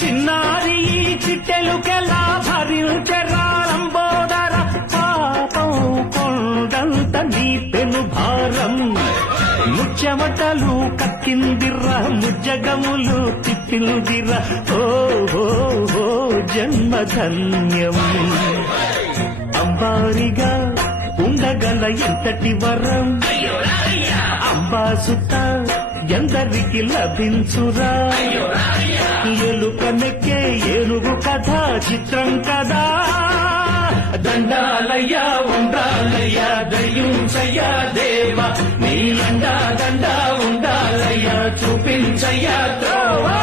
చిన్నారి ఈ చిట్టెలుకెలా భరించరాలంబోదర పాపం కొండంత నీ పెను భారం ముచ్చమటలు కక్కిందిర్ర ముజ్జగములు తిప్పిందిర్ర ఓ జన్మధన్యం అంబారిగా ఉండగల ఎంతటి వరం అంబాసుత ఎందరికి లభించురా ఎలుకనెక్కే ఏనుగు కథ చిత్రం కదా దండాలయ్యా ఉండాలయ్యా దయ్యుంచయ్యా దేవ నీలండా దండా ఉండాలయ్యా చూపించయ్యా త్రోవా